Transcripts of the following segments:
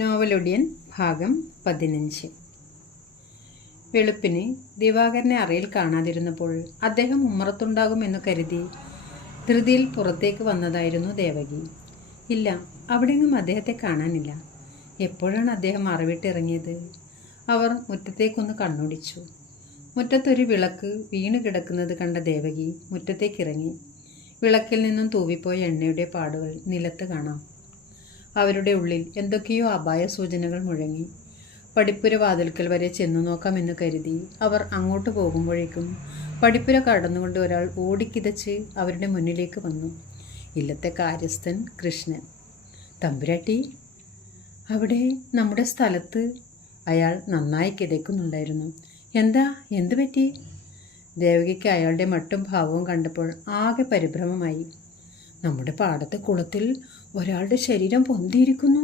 നോവലൊടിയൻ ഭാഗം 15. വെളുപ്പിന് ദിവാകരനെ അറയിൽ കാണാതിരുന്നപ്പോൾ അദ്ദേഹം ഉമ്മറത്തുണ്ടാകുമെന്ന് കരുതി ധൃതിയിൽ പുറത്തേക്ക് വന്നതായിരുന്നു ദേവകി. ഇല്ല, അവിടെയെങ്ങും അദ്ദേഹത്തെ കാണാനില്ല. എപ്പോഴാണ് അദ്ദേഹം അറവിട്ടിറങ്ങിയത്? അവർ മുറ്റത്തേക്കൊന്ന് കണ്ണോടിച്ചു. മുറ്റത്തൊരു വിളക്ക് വീണ് കിടക്കുന്നത് കണ്ട ദേവകി മുറ്റത്തേക്കിറങ്ങി. വിളക്കിൽ നിന്നും തൂവിപ്പോയ എണ്ണയുടെ പാടുകൾ നിലത്ത് കാണാം. അവരുടെ ഉള്ളിൽ എന്തൊക്കെയോ അപായ സൂചനകൾ മുഴങ്ങി. പടിപ്പുര വാതിൽക്കൽ വരെ ചെന്നു നോക്കാമെന്ന് കരുതി അവർ അങ്ങോട്ട് പോകുമ്പോഴേക്കും പടിപ്പുര കടന്നുകൊണ്ട് ഒരാൾ ഓടിക്കിതച്ച് അവരുടെ മുന്നിലേക്ക് വന്നു. ഇല്ലത്തെ കാര്യസ്ഥൻ കൃഷ്ണൻ. തമ്പുരാട്ടി, അവിടെ നമ്മുടെ സ്ഥലത്ത്. അയാൾ നന്നായി കിതയ്ക്കുന്നുണ്ടായിരുന്നു. എന്തു പറ്റി? ദേവകിക്ക് അയാളുടെ മട്ടും ഭാവവും കണ്ടപ്പോൾ ആകെ പരിഭ്രമമായി. നമ്മുടെ പാടത്തെ കുളത്തിൽ ഒരാളുടെ ശരീരം പൊന്തിയിരിക്കുന്നു.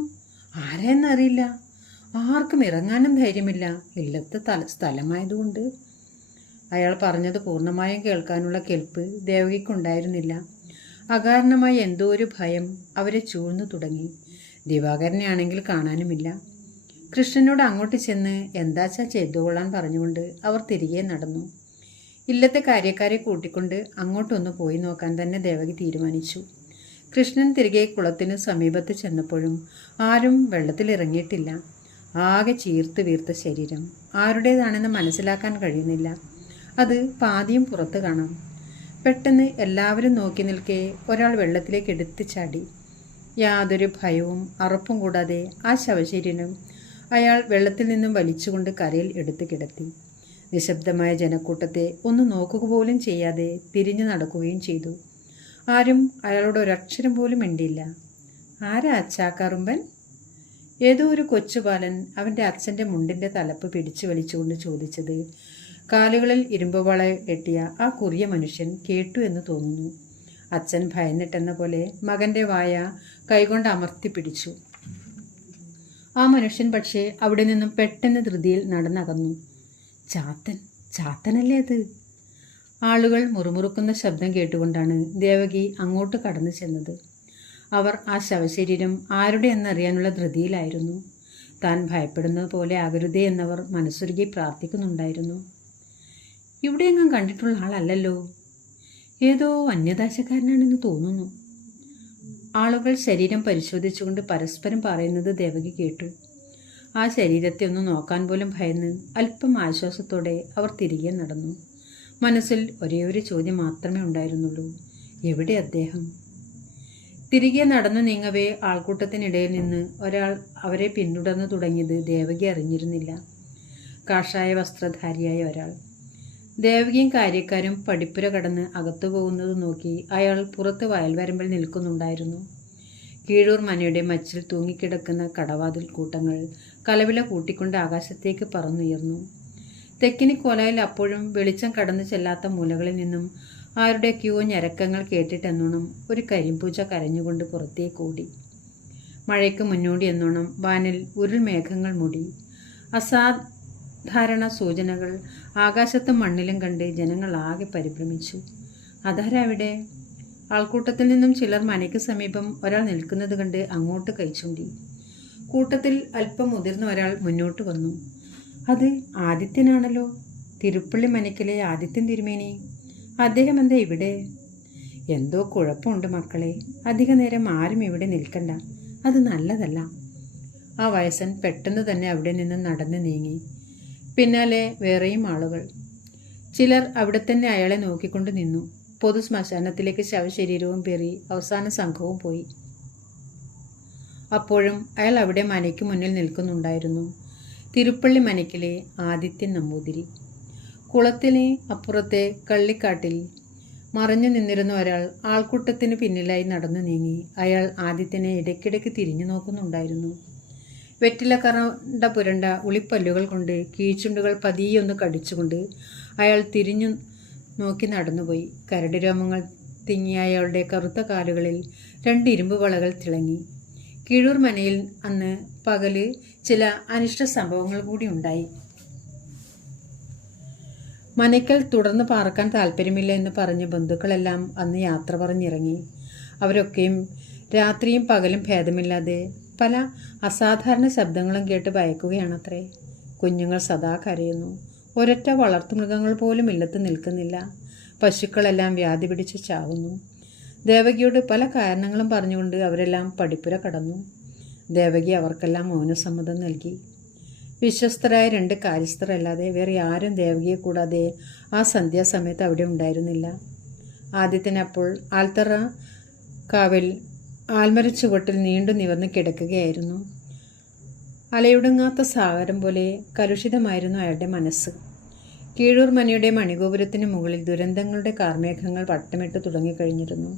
ആരെന്നറിയില്ല. ആർക്കും ഇറങ്ങാനും ധൈര്യമില്ല. ഇല്ലത്തെ സ്ഥലമായതുകൊണ്ട്. അയാൾ പറഞ്ഞത് പൂർണ്ണമായും കേൾക്കാനുള്ള കെൽപ്പ് ദേവകിക്കുണ്ടായിരുന്നില്ല. അകാരണമായി എന്തോ ഒരു ഭയം അവരെ ചൂഴ്ന്നു തുടങ്ങി. ദിവാകരനെ ആണെങ്കിൽ കാണാനുമില്ല. കൃഷ്ണനോട് അങ്ങോട്ട് ചെന്ന് എന്താച്ചാ ചെയ്തുകൊള്ളാൻ പറഞ്ഞുകൊണ്ട് അവർ തിരികെ നടന്നു. ഇല്ലത്തെ കാര്യക്കാരെ കൂട്ടിക്കൊണ്ട് അങ്ങോട്ടൊന്ന് പോയി നോക്കാൻ തന്നെ ദേവകി തീരുമാനിച്ചു. കൃഷ്ണൻ തിരികെ കുളത്തിനു സമീപത്ത് ചെന്നപ്പോഴും ആരും വെള്ളത്തിലിറങ്ങിയിട്ടില്ല. ആകെ ചീർത്ത് വീർത്ത ശരീരം. ആരുടേതാണെന്ന് മനസ്സിലാക്കാൻ കഴിയുന്നില്ല. അത് പാതിയും പുറത്ത് കാണാം. പെട്ടെന്ന് എല്ലാവരും നോക്കി നിൽക്കെ ഒരാൾ വെള്ളത്തിലേക്ക് എടുത്തു ചാടി. യാതൊരു ഭയവും അറപ്പും കൂടാതെ ആ ശവശരീരം അയാൾ വെള്ളത്തിൽ നിന്നും വലിച്ചുകൊണ്ട് കരയിൽ എടുത്തു കിടത്തി. നിശബ്ദമായ ജനക്കൂട്ടത്തെ ഒന്ന് നോക്കുക പോലും ചെയ്യാതെ തിരിഞ്ഞു നടക്കുകയും ചെയ്തു. ആരും അയാളോട് ഒരക്ഷരം പോലും മിണ്ടിയില്ല. ആരാ അച്ചാക്കറുമ്പൻ? ഏതോ ഒരു കൊച്ചുബാലൻ അവൻ്റെ അച്ഛൻ്റെ മുണ്ടിൻ്റെ തലപ്പ് പിടിച്ചു വലിച്ചുകൊണ്ട് ചോദിച്ചത് കാലുകളിൽ ഇരുമ്പുവള കെട്ടിയ ആ കുറിയ മനുഷ്യൻ കേട്ടു എന്ന് തോന്നുന്നു. അച്ഛൻ ഭയന്നിട്ടെന്ന പോലെ മകൻ്റെ വായ കൈകൊണ്ട് അമർത്തി പിടിച്ചു. ആ മനുഷ്യൻ പക്ഷേ അവിടെ നിന്നും പെട്ടെന്ന് ധൃതിയിൽ നടന്നകന്നു. ചാത്തനല്ലേ അത്? ആളുകൾ മുറുമുറുക്കുന്ന ശബ്ദം കേട്ടുകൊണ്ടാണ് ദേവകി അങ്ങോട്ട് കടന്നു ചെന്നത്. അവർ ആ ശവശരീരം ആരുടെ എന്നറിയാനുള്ള ധൃതിയിലായിരുന്നു. താൻ ഭയപ്പെടുന്നത് പോലെ ആകരുതേ എന്നവർ മനസ്സുരുകി പ്രാർത്ഥിക്കുന്നുണ്ടായിരുന്നു. ഇവിടെയെങ്ങും കണ്ടിട്ടുള്ള ആളല്ലല്ലോ. ഏതോ അന്യദേശക്കാരനാണെന്ന് തോന്നുന്നു. ആളുകൾ ശരീരം പരിശോധിച്ചുകൊണ്ട് പരസ്പരം പറയുന്നത് ദേവകി കേട്ടു. ആ ശരീരത്തെ ഒന്ന് നോക്കാൻ പോലും ഭയന്ന് അല്പം ആശ്വാസത്തോടെ അവർ തിരികെ നടന്നു. മനസ്സിൽ ഒരേ ഒരു ചോദ്യം മാത്രമേ ഉണ്ടായിരുന്നുള്ളൂ: എവിടെ അദ്ദേഹം? തിരികെ നടന്നു നീങ്ങവേ ആൾക്കൂട്ടത്തിനിടയിൽ നിന്ന് ഒരാൾ അവരെ പിന്തുടർന്നു തുടങ്ങിയത് ദേവകി അറിഞ്ഞിരുന്നില്ല. കാഷായ വസ്ത്രധാരിയായ ഒരാൾ. ദേവകിയും കാര്യക്കാരും പടിപ്പുര കടന്ന് അകത്തു പോകുന്നത് നോക്കി അയാൾ പുറത്ത് വയൽവരമ്പിൽ നിൽക്കുന്നുണ്ടായിരുന്നു. കീഴൂർ മനയുടെ മച്ചിൽ തൂങ്ങിക്കിടക്കുന്ന കടവാതിൽ കൂട്ടങ്ങൾ കലവില കൂട്ടിക്കൊണ്ട് ആകാശത്തേക്ക് പറന്നുയർന്നു. തെക്കിനി കോലയിൽ അപ്പോഴും വെളിച്ചം കടന്നു ചെല്ലാത്ത മൂലകളിൽ നിന്നും ആരുടെയൊക്കെയോ ഞരക്കങ്ങൾ കേട്ടിട്ടെന്നോണം ഒരു കരിമ്പൂച്ച കരഞ്ഞുകൊണ്ട് പുറത്തേക്കോടി. മഴയ്ക്ക് മുന്നോടി എന്നോണം വാനിൽ ഉരുൾമേഘങ്ങൾ മൂടി. അസാധാരണ സൂചനകൾ ആകാശത്തും മണ്ണിലും കണ്ട് ജനങ്ങൾ ആകെ പരിഭ്രമിച്ചു. അതാരവിടെ? ആൾക്കൂട്ടത്തിൽ നിന്നും ചിലർ മനയ്ക്ക് സമീപം ഒരാൾ നിൽക്കുന്നത് കണ്ട് അങ്ങോട്ട് കൈചൂണ്ടി. കൂട്ടത്തിൽ അല്പം മുതിർന്ന ഒരാൾ മുന്നോട്ട് വന്നു. അത് ആദിത്യനാണല്ലോ, തിരുപ്പള്ളി മനയ്ക്കലെ ആദിത്യൻ തിരുമേനി. അദ്ദേഹം എന്താ ഇവിടെ? എന്തോ കുഴപ്പമുണ്ട് മക്കളെ. അധിക നേരം ആരും ഇവിടെ നിൽക്കണ്ട, അത് നല്ലതല്ല. ആ വയസ്സൻ പെട്ടെന്ന് തന്നെ അവിടെ നിന്ന് നടന്നു നീങ്ങി. പിന്നാലെ വേറെയും ആളുകൾ. ചിലർ അവിടെ തന്നെ അയാളെ നോക്കിക്കൊണ്ട് നിന്നു. പൊതു ശ്മശാനത്തിലേക്ക് ശവശരീരവും പേറി അവസാന സംഘവും പോയി. അപ്പോഴും അയാൾ അവിടെ മനയ്ക്ക് മുന്നിൽ നിൽക്കുന്നുണ്ടായിരുന്നു. തിരുപ്പള്ളി മനയ്ക്കിലെ ആദിത്യൻ നമ്പൂതിരി. കുളത്തിന് അപ്പുറത്തെ കള്ളിക്കാട്ടിൽ മറഞ്ഞു നിന്നിരുന്ന ഒരാൾ ആൾക്കൂട്ടത്തിന് പിന്നിലായി നടന്നു നീങ്ങി. അയാൾ ആദിത്യനെ ഇടയ്ക്കിടയ്ക്ക് തിരിഞ്ഞു നോക്കുന്നുണ്ടായിരുന്നു. വെറ്റില കറണ്ട പുരണ്ട ഉളിപ്പല്ലുകൾ കൊണ്ട് കീഴ്ചുണ്ടുകൾ പതിയൊന്ന് കടിച്ചുകൊണ്ട് അയാൾ തിരിഞ്ഞു നോക്കി നടന്നുപോയി. കരട് രോമങ്ങൾ തിങ്ങിയ അയാളുടെ കറുത്ത കാലുകളിൽ 2 ഇരുമ്പ് വളകൾ തിളങ്ങി. കീഴൂർ മനയിൽ അന്ന് പകല് ചില അനിഷ്ട സംഭവങ്ങൾ കൂടി ഉണ്ടായി. മനയ്ക്കൽ തുടർന്ന് പാർക്കാൻ താല്പര്യമില്ല എന്ന് പറഞ്ഞ ബന്ധുക്കളെല്ലാം അന്ന് യാത്ര പറഞ്ഞിറങ്ങി. അവരൊക്കെയും രാത്രിയും പകലും ഭേദമില്ലാതെ പല അസാധാരണ ശബ്ദങ്ങളും കേട്ട് ഭയക്കുകയാണത്രേ. കുഞ്ഞുങ്ങൾ സദാ കരയുന്നു. ഒരൊറ്റ വളർത്തുമൃഗങ്ങൾ പോലും ഇല്ലത്ത് നിൽക്കുന്നില്ല. പശുക്കളെല്ലാം വ്യാധി പിടിച്ച് ചാവുന്നു. ദേവകിയോട് പല കാരണങ്ങളും പറഞ്ഞുകൊണ്ട് അവരെല്ലാം പടിപ്പുര കടന്നു. ദേവകി അവർക്കെല്ലാം മൗനസമ്മതം നൽകി. വിശ്വസ്തരായ 2 കാര്യസ്ഥർ അല്ലാതെ വേറെ ആരും ദേവകിയെ കൂടാതെ ആ സന്ധ്യാസമയത്ത് അവിടെ ഉണ്ടായിരുന്നില്ല. ആദിത്യനപ്പോൾ ആൽത്തറ കാവിൽ ആൽമരച്ചുവട്ടിൽ നീണ്ടു നിവർന്ന് കിടക്കുകയായിരുന്നു. അലയൊടുങ്ങാത്ത സാഗരം പോലെ കലുഷിതമായിരുന്നു അയാളുടെ മനസ്സ്. കീഴൂർ മനയുടെ മണിഗോപുരത്തിന് മുകളിൽ ദുരന്തങ്ങളുടെ കാർമേഘങ്ങൾ വട്ടമിട്ട് തുടങ്ങിക്കഴിഞ്ഞിരുന്നു.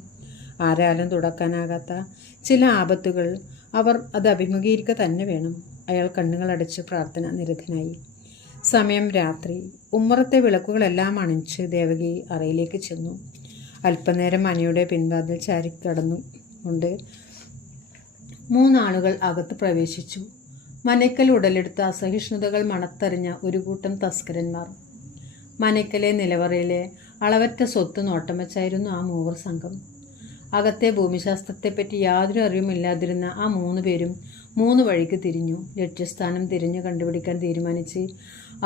ആരാലും തുടക്കാനാകാത്ത ചില ആപത്തുകൾ. അവർ അത് അഭിമുഖീകരിക്കുക തന്നെ വേണം. അയാൾ കണ്ണുകളടച്ച് പ്രാർത്ഥന നിരതനായി. സമയം രാത്രി. ഉമ്മറത്തെ വിളക്കുകളെല്ലാം അണിച്ച് ദേവകി അറയിലേക്ക് ചെന്നു. അല്പനേരം മനയുടെ പിൻവാതിൽ ചാരിക്കടന്നുകൊണ്ട് 3 ആളുകൾ അകത്ത് പ്രവേശിച്ചു. മനയ്ക്കൽ ഉടലെടുത്ത അസഹിഷ്ണുതകൾ മണത്തറിഞ്ഞ ഒരു കൂട്ടം തസ്കരന്മാർ. മനയ്ക്കലെ നിലവറയിലെ അളവറ്റ സ്വത്ത് നോട്ടം വച്ചായിരുന്നു ആ 3 സംഘം. അകത്തെ ഭൂമിശാസ്ത്രത്തെപ്പറ്റി യാതൊരു അറിവുമില്ലാതിരുന്ന ആ 3 പേരും 3 വഴിക്ക് തിരിഞ്ഞു. ലക്ഷ്യസ്ഥാനം തിരിഞ്ഞു കണ്ടുപിടിക്കാൻ തീരുമാനിച്ച്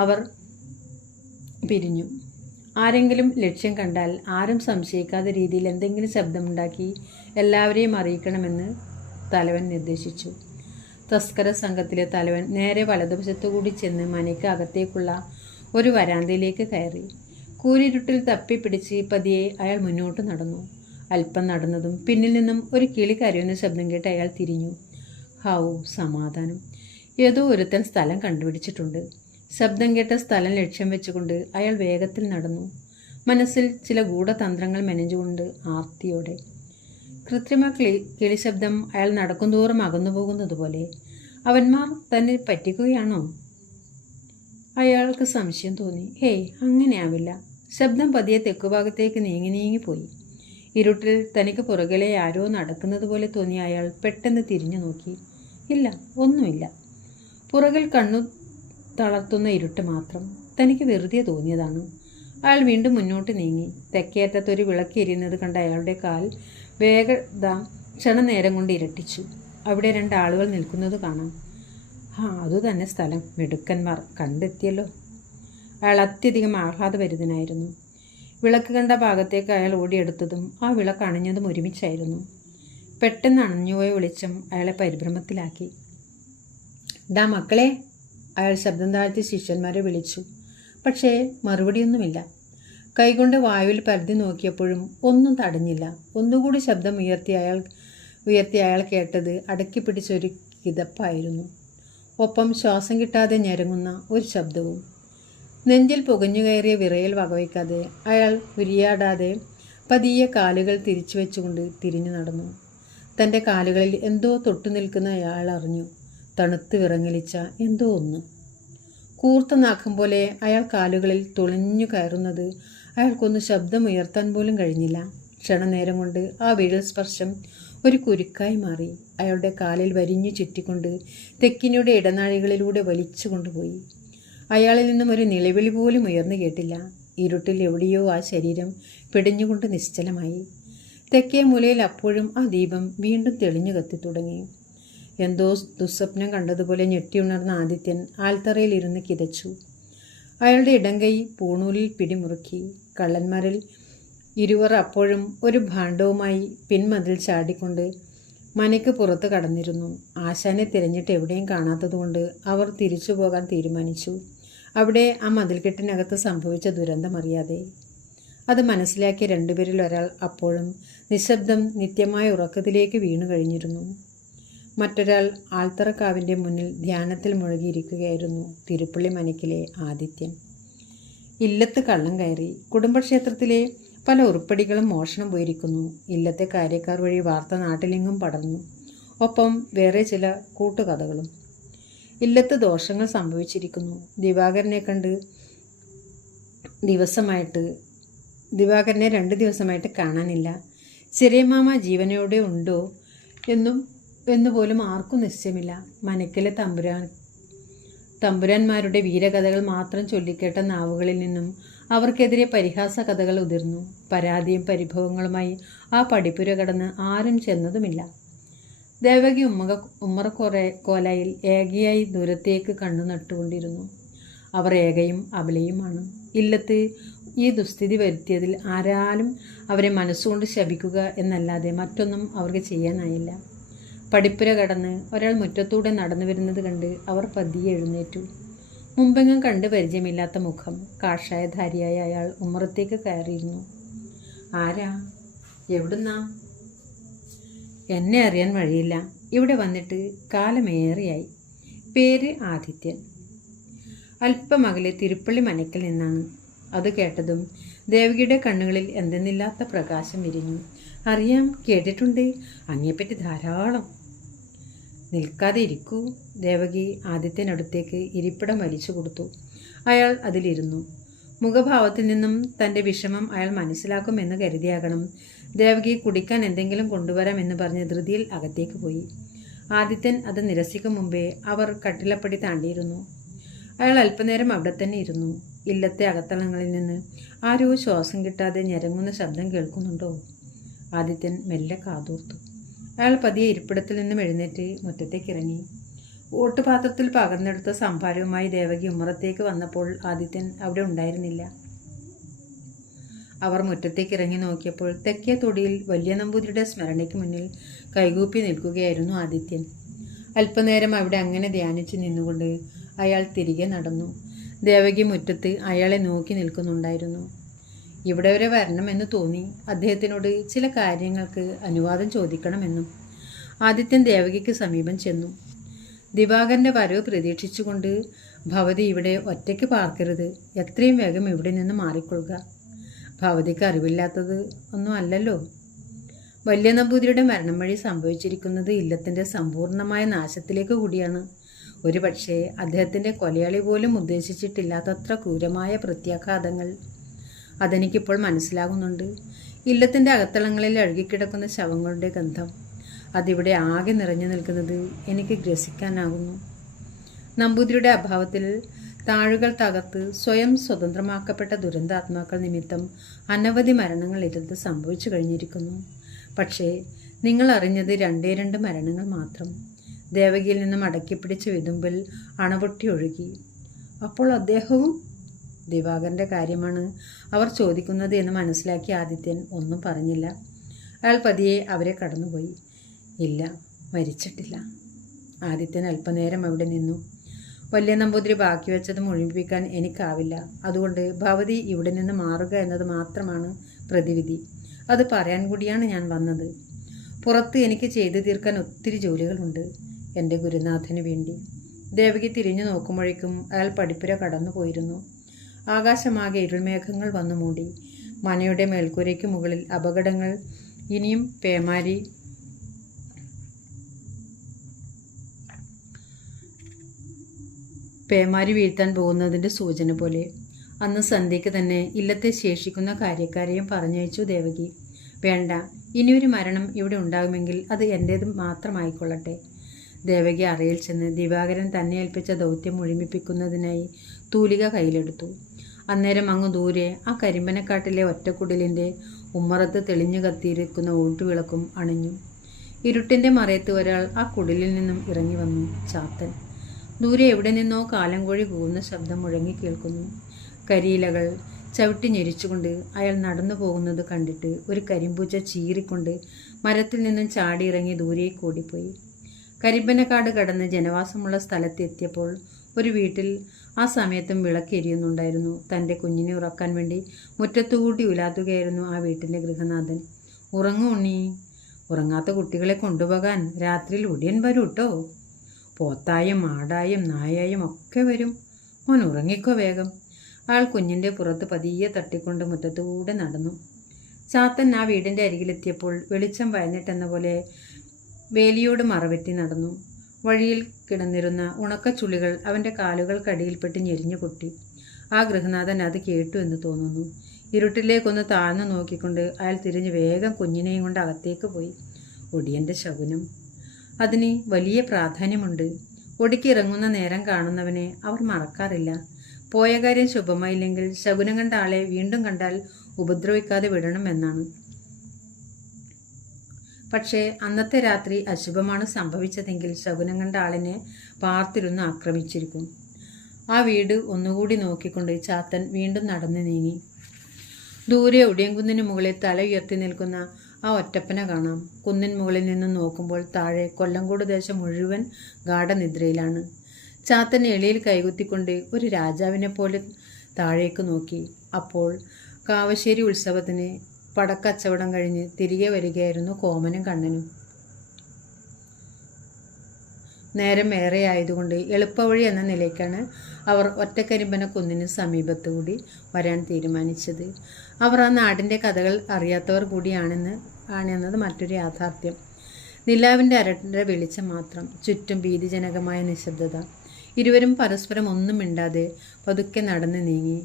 അവർ പിരിഞ്ഞു. ആരെങ്കിലും ലക്ഷ്യം കണ്ടാൽ ആരും സംശയിക്കാത്ത രീതിയിൽ എന്തെങ്കിലും ശബ്ദമുണ്ടാക്കി എല്ലാവരെയും അറിയിക്കണമെന്ന് തലവൻ നിർദ്ദേശിച്ചു. തസ്കര സംഘത്തിലെ തലവൻ നേരെ വലതുവശത്തുകൂടി ചെന്ന് മനയ്ക്ക് അകത്തേക്കുള്ള ഒരു വരാന്തയിലേക്ക് കയറി. കൂരിരുട്ടിൽ തപ്പിപ്പിടിച്ച് പതിയെ അയാൾ മുന്നോട്ട് നടന്നു. അല്പം നടന്നതും പിന്നിൽ നിന്നും ഒരു കിളി കരയുന്ന ശബ്ദം കേട്ട് അയാൾ തിരിഞ്ഞു. ഹൗ, സമാധാനം! ഏതോ ഒരുത്തൻ സ്ഥലം കണ്ടുപിടിച്ചിട്ടുണ്ട്. ശബ്ദം കേട്ട സ്ഥലം ലക്ഷ്യം വെച്ചുകൊണ്ട് അയാൾ വേഗത്തിൽ നടന്നു. മനസ്സിൽ ചില ഗൂഢതന്ത്രങ്ങൾ മെനഞ്ഞുകൊണ്ട് ആർത്തിയോടെ. കൃത്രിമ കിളിശബ്ദം അയാൾ നടക്കുന്തോറും അകന്നു പോകുന്നതുപോലെ. അവന്മാർ തന്നെ പറ്റിക്കുകയാണോ? അയാൾക്ക് സംശയം തോന്നി. ഹേയ്, അങ്ങനെയാവില്ല. ശബ്ദം പതിയെ തെക്കുഭാഗത്തേക്ക് നീങ്ങിപ്പോയി. ഇരുട്ടിൽ തനിക്ക് പുറകിലെ ആരോ നടക്കുന്നത് പോലെ തോന്നിയ അയാൾ പെട്ടെന്ന് തിരിഞ്ഞു നോക്കി. ഇല്ല, ഒന്നുമില്ല. പുറകിൽ കണ്ണു തളർത്തുന്ന ഇരുട്ട് മാത്രം. തനിക്ക് വെറുതെ തോന്നിയതാണ്. അയാൾ വീണ്ടും മുന്നോട്ട് നീങ്ങി. തെക്കേറ്റത്തൊരു വിളക്ക് എരിയുന്നത് കണ്ട അയാളുടെ കാൽ വേഗത ക്ഷണനേരം കൊണ്ട് ഇരട്ടിച്ചു. അവിടെ 2 ആളുകൾ നിൽക്കുന്നത് കാണാം. അതുതന്നെ സ്ഥലം. മിടുക്കന്മാർ, കണ്ടെത്തിയല്ലോ. അയാൾ അത്യധികം ആഹ്ലാദഭരിതനായിരുന്നു. വിളക്ക് കണ്ട ഭാഗത്തേക്ക് അയാൾ ഓടിയെടുത്തതും ആ വിളക്ക് അണഞ്ഞതും ഒരുമിച്ചായിരുന്നു. പെട്ടെന്ന് അണഞ്ഞുപോയ വെളിച്ചം അയാളെ പരിഭ്രമത്തിലാക്കി. ഡാ മക്കളെ! അയാൾ ശബ്ദം താഴ്ത്തി ശിഷ്യന്മാരെ വിളിച്ചു. പക്ഷേ മറുപടിയൊന്നുമില്ല. കൈകൊണ്ട് വായുവിൽ പരതി നോക്കിയപ്പോഴും ഒന്നും തടഞ്ഞില്ല. ഒന്നുകൂടി ശബ്ദം ഉയർത്തി അയാൾ കേട്ടത് അടക്കി പിടിച്ചൊരു കിതപ്പായിരുന്നു. ഒപ്പം ശ്വാസം കിട്ടാതെ ഞരങ്ങുന്ന ഒരു ശബ്ദവും. നെഞ്ചിൽ പുകഞ്ഞു കയറിയ വിറയൽ വകവയ്ക്കാതെ അയാൾ ഉരിയാടാതെ പതിയെ കാലുകൾ തിരിച്ചു വെച്ചുകൊണ്ട് തിരിഞ്ഞു നടന്നു. തൻ്റെ കാലുകളിൽ എന്തോ തൊട്ടു നിൽക്കുന്ന അയാൾ അറിഞ്ഞു. തണുത്ത് വിറങ്ങലിച്ച എന്തോ ഒന്ന്. കൂർത്ത നാക്കം പോലെ അയാൾ കാലുകളിൽ തുളഞ്ഞു കയറുന്നത് അയാൾക്കൊന്ന് ശബ്ദമുയർത്താൻ പോലും കഴിഞ്ഞില്ല. ക്ഷണനേരം കൊണ്ട് ആ വിരൽ സ്പർശം ഒരു കുരുക്കായി മാറി. അയാളുടെ കാലിൽ വരിഞ്ഞു ചുറ്റിക്കൊണ്ട് തെക്കിനിയുടെ ഇടനാഴികളിലൂടെ വലിച്ചു കൊണ്ടുപോയി. അയാളിൽ നിന്നും ഒരു നിലവിളി പോലും ഉയർന്നു കേട്ടില്ല. ഇരുട്ടിൽ എവിടെയോ ആ ശരീരം പിടിഞ്ഞുകൊണ്ട് നിശ്ചലമായി. തെക്കേ മൂലയിൽ അപ്പോഴും ആ ദീപം വീണ്ടും തെളിഞ്ഞു കത്തിത്തുടങ്ങി. എന്തോ ദുസ്വപ്നം കണ്ടതുപോലെ ഞെട്ടിയുണർന്ന ആദിത്യൻ ആൽത്തറയിൽ ഇരുന്ന് കിതച്ചു. അയാളുടെ ഇടംകൈ പൂണൂലിൽ പിടിമുറുക്കി. കള്ളന്മാരിൽ 2 അപ്പോഴും ഒരു ഭാണ്ഡവുമായി പിൻമതിൽ ചാടിക്കൊണ്ട് മനയ്ക്ക് പുറത്ത് കടന്നിരുന്നു. ആശാനെ തിരഞ്ഞിട്ട് എവിടെയും കാണാത്തതുകൊണ്ട് അവർ തിരിച്ചു പോകാൻ തീരുമാനിച്ചു. അവിടെ ആ മതിൽക്കെട്ടിനകത്ത് സംഭവിച്ച ദുരന്തമറിയാതെ. അത് മനസ്സിലാക്കിയ 2 പേരിൽ ഒരാൾ അപ്പോഴും നിശബ്ദം നിത്യമായ ഉറക്കത്തിലേക്ക് വീണു കഴിഞ്ഞിരുന്നു. മറ്റൊരാൾ ആൽത്തറക്കാവിൻ്റെ മുന്നിൽ ധ്യാനത്തിൽ മുഴുകിയിരിക്കുകയായിരുന്നു. തിരുപ്പള്ളി മനയ്ക്കിലെ ആദിത്യൻ. ഇല്ലത്ത് കള്ളം കയറി. കുടുംബക്ഷേത്രത്തിലെ പല ഉരുപ്പടികളും മോഷണം പോയിരിക്കുന്നു. ഇല്ലത്തെ കാര്യക്കാർ വഴി വാർത്ത നാട്ടിലെങ്ങും പടർന്നു. ഒപ്പം വേറെ ചില കൂട്ടുകഥകളും. ഇല്ലത്ത് ദോഷങ്ങൾ സംഭവിച്ചിരിക്കുന്നു. ദിവാകരനെ 2 ദിവസമായിട്ട് കാണാനില്ല. ചെറിയമാമ ജീവനോടെ ഉണ്ടോ എന്നുപോലും ആർക്കും നിശ്ചയമില്ല. മനയ്ക്കലെ തമ്പുരാന്മാരുടെ വീരകഥകൾ മാത്രം ചൊല്ലിക്കേട്ട നാവുകളിൽ നിന്നും അവർക്കെതിരെ പരിഹാസ കഥകൾ ഉതിർന്നു. പരാതിയും പരിഭവങ്ങളുമായി ആ പടിപ്പുര കടന്ന് ആരും ചെന്നതുമില്ല. ദേവകി ഉമ്മറക്കോലയിൽ ഏകയായി ദൂരത്തേക്ക് കണ്ണു നട്ടുകൊണ്ടിരുന്നു. അവർ ഏകയും അബലയുമാണ്. ഇല്ലത്ത് ഈ ദുസ്ഥിതി വരുത്തിയതിൽ ആരാലും അവരെ മനസ്സുകൊണ്ട് ശപിക്കുക എന്നല്ലാതെ മറ്റൊന്നും അവർക്ക് ചെയ്യാനായില്ല. പടിപ്പുര കടന്ന് ഒരാൾ മുറ്റത്തൂടെ നടന്നു വരുന്നത് കണ്ട് അവർ പതിയെ എഴുന്നേറ്റു. മുമ്പെങ്ങും കണ്ട് പരിചയമില്ലാത്ത മുഖം, കാഷായധാരിയായ അയാൾ ഉമ്മറത്തേക്ക് കയറിയിരുന്നു. ആരാ? എവിടുന്നാ? എന്നെ അറിയാൻ വഴിയില്ല. ഇവിടെ വന്നിട്ട് കാലമേറെയായി. പേര് ആദിത്യൻ. അല്പമകലെ തിരുപ്പള്ളി മനയ്ക്കൽ നിന്നാണ്. അത് കേട്ടതും ദേവകിയുടെ കണ്ണുകളിൽ എന്തെന്നില്ലാത്ത പ്രകാശം വിരിഞ്ഞു. അറിയാം, കേട്ടിട്ടുണ്ട്. അങ്ങയെപ്പറ്റി ധാരാളം. നിൽക്കാതെ ഇരിക്കൂ. ദേവകി ആദിത്യനടുത്തേക്ക് ഇരിപ്പിടം വലിച്ചു കൊടുത്തു. അയാൾ അതിലിരുന്നു. മുഖഭാവത്തിൽ നിന്നും തൻ്റെ വിഷമം അയാൾ മനസ്സിലാക്കുമെന്ന് കരുതിയാകണം ദേവകി കുടിക്കാൻ എന്തെങ്കിലും കൊണ്ടുവരാമെന്ന് പറഞ്ഞ് ധൃതിയിൽ അകത്തേക്ക് പോയി. ആദിത്യൻ അത് നിരസിക്കും മുമ്പേ അവർ കട്ടിലപ്പടി താണ്ടിയിരുന്നു. അയാൾ അല്പനേരം അവിടെ തന്നെ ഇരുന്നു. ഇല്ലത്തെ അകത്തളങ്ങളിൽ നിന്ന് ആരോ ശ്വാസം കിട്ടാതെ ഞരങ്ങുന്ന ശബ്ദം കേൾക്കുന്നുണ്ടോ? ആദിത്യൻ മെല്ലെ കാതോർത്തു. അയാൾ പതിയെ ഇരിപ്പിടത്തിൽ നിന്നും എഴുന്നേറ്റ് മുറ്റത്തേക്ക് ഇറങ്ങി. ഓട്ടുപാത്രത്തിൽ പകർന്നെടുത്ത സംഭാരവുമായി ദേവകി ഉമ്മറത്തേക്ക് വന്നപ്പോൾ ആദിത്യൻ അവിടെ ഉണ്ടായിരുന്നില്ല. അവർ മുറ്റത്തേക്ക് ഇറങ്ങി നോക്കിയപ്പോൾ തെക്കേ തൊടിയിൽ വലിയ നമ്പൂതിരിയുടെ സ്മരണയ്ക്ക് മുന്നിൽ കൈകൂപ്പി നിൽക്കുകയായിരുന്നു ആദിത്യൻ. അല്പനേരം അവിടെ അങ്ങനെ ധ്യാനിച്ച് നിന്നുകൊണ്ട് അയാൾ തിരികെ നടന്നു. ദേവകി മുറ്റത്ത് അയാളെ നോക്കി നിൽക്കുന്നുണ്ടായിരുന്നു. ഇവിടെ വരെ വരണമെന്ന് തോന്നി. അദ്ദേഹത്തിനോട് ചില കാര്യങ്ങൾക്ക് അനുവാദം ചോദിക്കണമെന്നും. ആദിത്യൻ ദേവകിക്ക് സമീപം ചെന്നു. ദിവാകരൻ്റെ വരവ് പ്രതീക്ഷിച്ചുകൊണ്ട് ഭവതി ഇവിടെ ഒറ്റയ്ക്ക് പാർക്കരുത്. എത്രയും വേഗം ഇവിടെ നിന്ന് മാറിക്കൊള്ളുക. ഭവതിക്ക് അറിവില്ലാത്തത് ഒന്നും അല്ലല്ലോ. വലിയ നമ്പൂതിരിയുടെ മരണം വഴി സംഭവിച്ചിരിക്കുന്നത് ഇല്ലത്തിൻ്റെ സമ്പൂർണമായ നാശത്തിലേക്ക് കൂടിയാണ്. ഒരു പക്ഷേ അദ്ദേഹത്തിൻ്റെ കൊലയാളി പോലും ഉദ്ദേശിച്ചിട്ടില്ലാത്തത്ര ക്രൂരമായ പ്രത്യാഘാതങ്ങൾ. അതെനിക്കിപ്പോൾ മനസ്സിലാകുന്നുണ്ട്. ഇല്ലത്തിൻ്റെ അകത്തളങ്ങളിൽ അഴുകിക്കിടക്കുന്ന ശവങ്ങളുടെ ഗന്ധം, അതിവിടെ ആകെ നിറഞ്ഞു നിൽക്കുന്നത് എനിക്ക് ഗ്രസിക്കാനാകുന്നു. നമ്പൂതിരിയുടെ അഭാവത്തിൽ താഴുകൾ തകർത്ത് സ്വയം സ്വതന്ത്രമാക്കപ്പെട്ട ദുരന്താത്മാക്കൾ നിമിത്തം അനവധി മരണങ്ങൾ ഇല്ലത്ത് സംഭവിച്ചു കഴിഞ്ഞിരിക്കുന്നു. പക്ഷേ നിങ്ങൾ അറിഞ്ഞത് 2 മരണങ്ങൾ മാത്രം. ദേവകിയിൽ നിന്നും അടക്കിപ്പിടിച്ച വിതുമ്പിൽ അണപൊട്ടി ഒഴുകി. അപ്പോൾ അദ്ദേഹവും ദിവാകരൻ്റെ കാര്യമാണ് അവർ ചോദിക്കുന്നത് എന്ന് മനസ്സിലാക്കി ആദിത്യൻ ഒന്നും പറഞ്ഞില്ല. അയാൾ പതിയെ അവരെ കടന്നുപോയി. ഇല്ല, മരിച്ചിട്ടില്ല. ആദിത്യൻ അല്പനേരം അവിടെ നിന്നു. വലിയ നമ്പൂതിരി ബാക്കി വെച്ചത് മുഴുമിപ്പിക്കാൻ എനിക്കാവില്ല. അതുകൊണ്ട് ഭവതി ഇവിടെ നിന്ന് മാറുക എന്നത് മാത്രമാണ് പ്രതിവിധി. അത് പറയാൻ കൂടിയാണ് ഞാൻ വന്നത്. പുറത്ത് എനിക്ക് ചെയ്തു തീർക്കാൻ ഒത്തിരി ജോലികളുണ്ട് എൻ്റെ ഗുരുനാഥന് വേണ്ടി. ദേവകി തിരിഞ്ഞു നോക്കുമ്പോഴേക്കും അയാൾ പടിപ്പുര കടന്നു പോയിരുന്നു. ആകാശമാകെ ഇരുൾമേഘങ്ങൾ വന്നു മൂടി. മനയുടെ മേൽക്കൂരയ്ക്ക് മുകളിൽ അപകടങ്ങൾ ഇനിയും പേമാരി വീഴ്ത്താൻ പോകുന്നതിൻ്റെ സൂചന പോലെ. അന്ന് സന്ധ്യയ്ക്ക് തന്നെ ഇല്ലത്തെ ശേഷിക്കുന്ന കാര്യക്കാരെയും പറഞ്ഞയച്ചു ദേവകി. വേണ്ട, ഇനിയൊരു മരണം ഇവിടെ ഉണ്ടാകുമെങ്കിൽ അത് എൻ്റേത് മാത്രമായിക്കൊള്ളട്ടെ. ദേവകി അറയിൽ ചെന്ന് ദിവാകരൻ തന്നെ ഏൽപ്പിച്ച ദൗത്യം മുഴുമിപ്പിക്കുന്നതിനായി തൂലിക കയ്യിലെടുത്തു. അന്നേരം അങ്ങ് ദൂരെ ആ കരിമ്പനക്കാട്ടിലെ ഒറ്റക്കുടിലിൻ്റെ ഉമ്മറത്ത് തെളിഞ്ഞു കത്തിയിരിക്കുന്ന ഊട്ടുവിളക്കും അണിഞ്ഞു. ഇരുട്ടിൻ്റെ മറയത്ത് ഒരാൾ ആ കുടിലിൽ നിന്നും ഇറങ്ങി വന്നു. ചാത്തൻ. ദൂരെ എവിടെ നിന്നോ കാലങ്കോഴി കൂവുന്ന ശബ്ദം മുഴങ്ങി കേൾക്കുന്നു. കരിയിലകൾ ചവിട്ടി ഞെരിച്ചുകൊണ്ട് അയാൾ നടന്നു പോകുന്നത് കണ്ടിട്ട് ഒരു കരിമ്പൂച്ച ചീറിക്കൊണ്ട് മരത്തിൽ നിന്നും ചാടിയിറങ്ങി ദൂരേക്ക് ഓടിപ്പോയി. കരിമ്പനക്കാട് കടന്ന് ജനവാസമുള്ള സ്ഥലത്തെത്തിയപ്പോൾ ഒരു വീട്ടിൽ ആ സമയത്തും വിളക്കെരിയുന്നുണ്ടായിരുന്നു. തൻ്റെ കുഞ്ഞിനെ ഉറക്കാൻ വേണ്ടി മുറ്റത്തുകൂട്ടി ഉലാത്തുകയായിരുന്നു ആ വീട്ടിൻ്റെ ഗൃഹനാഥൻ. ഉറങ്ങൂ ഉണ്ണി. ഉറങ്ങാത്ത കുട്ടികളെ കൊണ്ടുപോകാൻ രാത്രിയിൽ ഉടൻ വരൂ കേട്ടോ. പോത്തായും ആടായും നായായും ഒക്കെ വരും. മോൻ ഉറങ്ങിക്കോ വേഗം. അയാൾ കുഞ്ഞിൻ്റെ പുറത്ത് പതിയെ തട്ടിക്കൊണ്ട് മുറ്റത്തുകൂടെ നടന്നു. ചാത്തൻ ആ വീടിൻ്റെ അരികിലെത്തിയപ്പോൾ വെളിച്ചം വയന്നിട്ടെന്ന പോലെ വേലിയോട് മറവെറ്റി നടന്നു. വഴിയിൽ കിടന്നിരുന്ന ഉണക്കച്ചുള്ളികൾ അവൻ്റെ കാലുകൾക്കടിയിൽപ്പെട്ട് ഞെരിഞ്ഞു പൊട്ടി. ആ ഗൃഹനാഥൻ അത് കേട്ടു എന്ന് തോന്നുന്നു. ഇരുട്ടിലേക്കൊന്ന് താഴ്ന്നു നോക്കിക്കൊണ്ട് അയാൾ തിരിഞ്ഞ് വേഗം കുഞ്ഞിനെയും കൊണ്ട് അകത്തേക്ക് പോയി. ഒടിയൻ്റെ ശകുനം. അതിന് വലിയ പ്രാധാന്യമുണ്ട്. ഒടുക്കിയിറങ്ങുന്ന നേരം കാണുന്നവനെ അവർ മറക്കാറില്ല. പോയ കാര്യം ശുഭമായില്ലെങ്കിൽ ശകുനം കണ്ട ആളെ വീണ്ടും കണ്ടാൽ ഉപദ്രവിക്കാതെ വിടണം എന്നാണ്. പക്ഷേ അന്നത്തെ രാത്രി അശുഭമാണ് സംഭവിച്ചതെങ്കിൽ ശകുനം കണ്ട ആളിനെ പാർത്തിരുന്ന് ആക്രമിച്ചിരിക്കും. ആ വീട് ഒന്നുകൂടി നോക്കിക്കൊണ്ട് ചാത്തൻ വീണ്ടും നടന്നു നീങ്ങി. ദൂരെ ഒടിയൻകുന്നിന് മുകളിൽ തല ഉയർത്തി നിൽക്കുന്ന ആ ഒറ്റപ്പന കാണാം. കുന്നിൻ മുകളിൽ നിന്നും നോക്കുമ്പോൾ താഴെ കൊല്ലങ്കോട് ദേശം മുഴുവൻ ഗാഠനിദ്രയിലാണ്. ചാത്തൻ എളിയിൽ കൈകുത്തിക്കൊണ്ട് ഒരു രാജാവിനെ പോലെ താഴേക്ക് നോക്കി. അപ്പോൾ കാവശ്ശേരി ഉത്സവത്തിന് പടക്കച്ചവടം കഴിഞ്ഞ് തിരികെ വരികയായിരുന്നു കോമനും കണ്ണനും. നേരം ഏറെ ആയതുകൊണ്ട് എളുപ്പവഴി എന്ന നിലയ്ക്കാണ് അവർ ഒറ്റക്കരിമ്പന കുന്നിന് സമീപത്തുകൂടി വരാൻ തീരുമാനിച്ചത്. അവർ ആ നാടിൻ്റെ കഥകൾ അറിയാത്തവർ ആണെന്നത് മറ്റൊരു യാഥാർത്ഥ്യം. നിലാവിൻ്റെ അരണ്ട വെളിച്ചം മാത്രം, ചുറ്റും ഭീതിജനകമായ നിശബ്ദത. ഇരുവരും പരസ്പരം ഒന്നും മിണ്ടാതെ പതുക്കെ നടന്നു നീങ്ങി.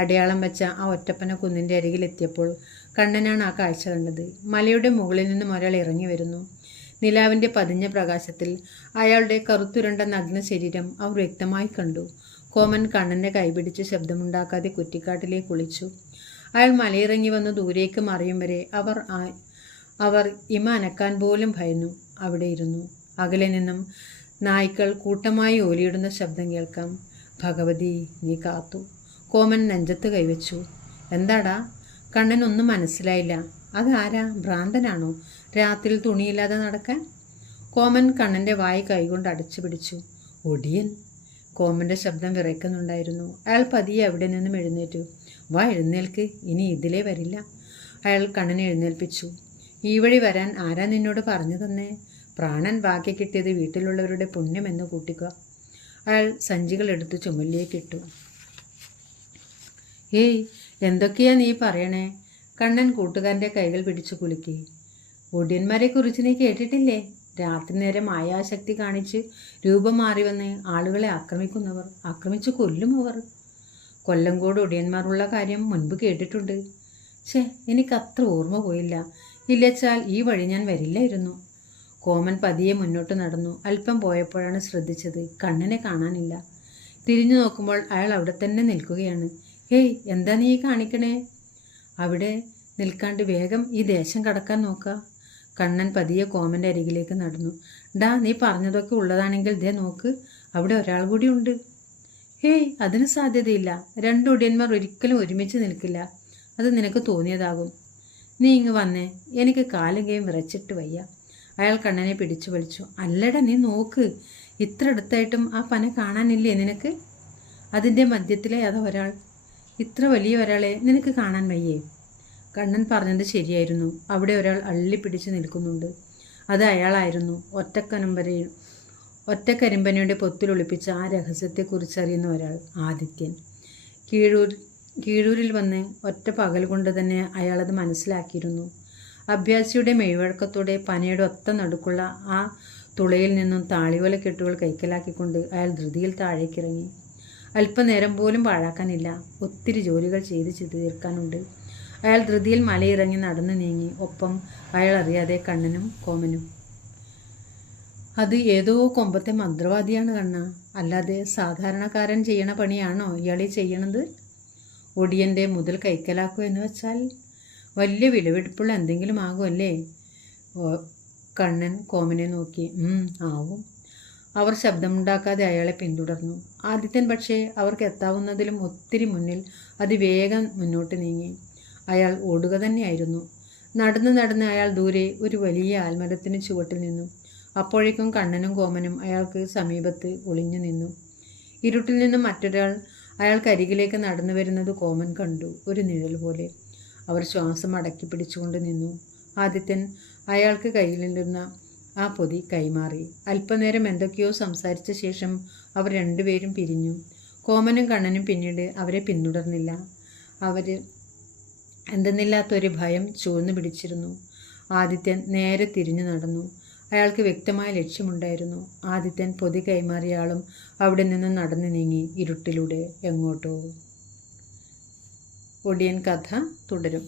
അടയാളം വെച്ച ആ ഒറ്റപ്പന കുന്നിൻ്റെ അരികിലെത്തിയപ്പോൾ കണ്ണനാണ് ആ കാഴ്ച കണ്ടത്. മലയുടെ മുകളിൽ നിന്നും ഒരാൾ ഇറങ്ങി വരുന്നു. നിലാവിൻ്റെ പതിഞ്ഞ പ്രകാശത്തിൽ അയാളുടെ കറുത്തുരുണ്ട നഗ്ന ശരീരം അവർ വ്യക്തമായി കണ്ടു. കോമൻ കണ്ണൻ്റെ കൈപിടിച്ച് ശബ്ദമുണ്ടാക്കാതെ കുറ്റിക്കാട്ടിലേക്ക് കുളിച്ചു. അയാൾ മലയിറങ്ങി വന്ന് ദൂരേക്ക് മറിയും വരെ അവർ ഇമ അനക്കാൻ പോലും ഭയന്നു അവിടെ ഇരുന്നു. അകലെ നിന്നും നായ്ക്കൾ കൂട്ടമായി ഓലിയിടുന്ന ശബ്ദം കേൾക്കാം. ഭഗവതി, നീ കാത്തു. കോമൻ നെഞ്ചത്ത് കൈവച്ചു. എന്താടാ? കണ്ണനൊന്നും മനസ്സിലായില്ല. അതാരാ? ഭ്രാന്തനാണോ രാത്രിയിൽ തുണിയില്ലാതെ നടക്കാൻ? കോമൻ കണ്ണൻ്റെ വായി കൈകൊണ്ട് അടച്ചു പിടിച്ചു. ഒടിയൻ. കോമൻ്റെ ശബ്ദം വിറയ്ക്കുന്നുണ്ടായിരുന്നു. അയാൾ പതിയെ അവിടെ നിന്നും എഴുന്നേറ്റു. വാ, എഴുന്നേൽക്ക്, ഇനി ഇതിലേ വരില്ല. അയാൾ കണ്ണനെ എഴുന്നേൽപ്പിച്ചു. ഈ വഴി വരാൻ ആരാ നിന്നോട് പറഞ്ഞു തന്നേ? പ്രാണൻ ബാക്കി കിട്ടിയത് വീട്ടിലുള്ളവരുടെ പുണ്യമെന്ന് കൂട്ടിക്കുക. അയാൾ സഞ്ചികൾ എടുത്ത് ചുമലിലേക്കിട്ടു. ഏയ്, എന്തൊക്കെയാ നീ പറയണേ? കണ്ണൻ കൂട്ടുകാരൻ്റെ കൈകൾ പിടിച്ചു കുലുക്കി. ഒടിയന്മാരെ കുറിച്ച് നീ കേട്ടിട്ടില്ലേ? രാത്രി നേരം മായാശക്തി കാണിച്ച് രൂപം മാറി വന്ന് ആളുകളെ ആക്രമിച്ചു കൊല്ലും അവർ. കൊല്ലങ്കോട് ഒടിയന്മാരുള്ള കാര്യം മുൻപ് കേട്ടിട്ടുണ്ട്. എനിക്കത്ര ഓർമ്മ പോയില്ല. ഇല്ലച്ചാൽ ഈ വഴി ഞാൻ വരില്ലായിരുന്നു. കോമൻ പതിയെ മുന്നോട്ട് നടന്നു. അല്പം പോയപ്പോഴാണ് ശ്രദ്ധിച്ചത്, കണ്ണനെ കാണാനില്ല. തിരിഞ്ഞു നോക്കുമ്പോൾ അയാൾ അവിടെ തന്നെ നിൽക്കുകയാണ്. ഹേയ്, എന്താ നീ കാണിക്കണേ? അവിടെ നിൽക്കാണ്ട് വേഗം ഈ ദേശം കടക്കാൻ നോക്കുക. കണ്ണൻ പതിയെ കോമൻ്റെ അരികിലേക്ക് നടന്നു. ഡാ, നീ പറഞ്ഞതൊക്കെ ഉള്ളതാണെങ്കിൽ ദേ നോക്ക്, അവിടെ ഒരാൾ കൂടി ഉണ്ട്. ഹേയ്, അതിന് സാധ്യതയില്ല. രണ്ട് ഒടിയന്മാർ ഒരിക്കലും ഒരുമിച്ച് നിൽക്കില്ല. അത് നിനക്ക് തോന്നിയതാകും. നീ ഇങ്ങ് വന്നേ, എനിക്ക് കാലും കൈയും വിറച്ചിട്ട് വയ്യ. അയാൾ കണ്ണനെ പിടിച്ചു വലിച്ചു. അല്ലടാ, നീ നോക്ക്, ഇത്ര അടുത്തായിട്ടും ആ പന കാണാനില്ലേ നിനക്ക്? അതിൻ്റെ മധ്യത്തിലെ അത് ഒരാൾ. ഇത്ര വലിയ ഒരാളെ നിനക്ക് കാണാൻ വയ്യേ? കണ്ണൻ പറഞ്ഞത് ശരിയായിരുന്നു. അവിടെ ഒരാൾ അള്ളിപ്പിടിച്ച് നിൽക്കുന്നുണ്ട്. അത് അയാളായിരുന്നു. ഒറ്റക്കരിമ്പനയുടെ പൊത്തിലൊളിപ്പിച്ച ആ രഹസ്യത്തെക്കുറിച്ചറിയുന്ന ഒരാൾ, ആദിത്യൻ. കീഴൂരിൽ വന്ന് ഒറ്റ പകൽ കൊണ്ട് തന്നെ അയാളത് മനസ്സിലാക്കിയിരുന്നു. അഭ്യാസിയുടെ മെയ്വഴക്കത്തോടെ പനയുടെ ഒത്ത നടുക്കുള്ള ആ തുളയിൽ നിന്നും താളിവല കെട്ടുകൾ കൈക്കലാക്കിക്കൊണ്ട് അയാൾ ധൃതിയിൽ താഴേക്കിറങ്ങി. അല്പനേരം പോലും പാഴാക്കാനില്ല. ഒത്തിരി ജോലികൾ ചെയ്ത് തീർക്കാനുണ്ട്. അയാൾ ധൃതിയിൽ മലയിറങ്ങി നടന്നു നീങ്ങി. ഒപ്പം അയാൾ അറിയാതെ കണ്ണനും കോമനും. അത് ഏതോ കൊമ്പത്തെ മന്ത്രവാദിയാണ് കണ്ണ. അല്ലാതെ സാധാരണക്കാരൻ ചെയ്യണ പണിയാണോ ഇയാളീ ചെയ്യണത്? ഒടിയൻ്റെ മുതൽ കൈക്കലാക്കുക എന്ന് വെച്ചാൽ വലിയ വിലപിടിപ്പുള്ള എന്തെങ്കിലും ആകുമല്ലേ? കണ്ണൻ കോമനെ നോക്കി. ആവും. അവർ ശബ്ദമുണ്ടാക്കാതെ അയാളെ പിന്തുടർന്നു. ആദിത്യൻ പക്ഷേ അവർക്ക് എത്താവുന്നതിലും ഒത്തിരി മുന്നിൽ അതിവേഗം മുന്നോട്ട് നീങ്ങി. അയാൾ ഓടുക തന്നെയായിരുന്നു. നടന്ന് അയാൾ ദൂരെ ഒരു വലിയ ആൽമരത്തിന് ചുവട്ടിൽ നിന്നു. അപ്പോഴേക്കും കണ്ണനും കോമനും അയാൾക്ക് സമീപത്ത് ഒളിഞ്ഞു നിന്നു. ഇരുട്ടിൽ നിന്നും മറ്റൊരാൾ അയാൾക്കരികിലേക്ക് നടന്നു വരുന്നത് കോമൻ കണ്ടു, ഒരു നിഴൽ പോലെ. അവർ ശ്വാസം അടക്കി പിടിച്ചുകൊണ്ട് നിന്നു. ആദിത്യൻ അയാൾക്ക് കയ്യിലിരുന്ന ആ പൊതി കൈമാറി. അല്പനേരം എന്തൊക്കെയോ സംസാരിച്ച ശേഷം അവർ രണ്ടുപേരും പിരിഞ്ഞു. കോമനും കണ്ണനും പിന്നീട് അവരെ പിന്തുടർന്നില്ല. എന്തെന്നില്ലാത്തൊരു ഭയം ചൂഴ്ന്നു പിടിച്ചിരുന്നു. ആദിത്യൻ നേരെ തിരിഞ്ഞു നടന്നു. അയാൾക്ക് വ്യക്തമായ ലക്ഷ്യമുണ്ടായിരുന്നു. ആദിത്യൻ പൊതി കൈമാറിയ ആളും അവിടെ നിന്നും നടന്നു നീങ്ങി ഇരുട്ടിലൂടെ എങ്ങോട്ടോ. ഒടിയൻ കഥ തുടരും.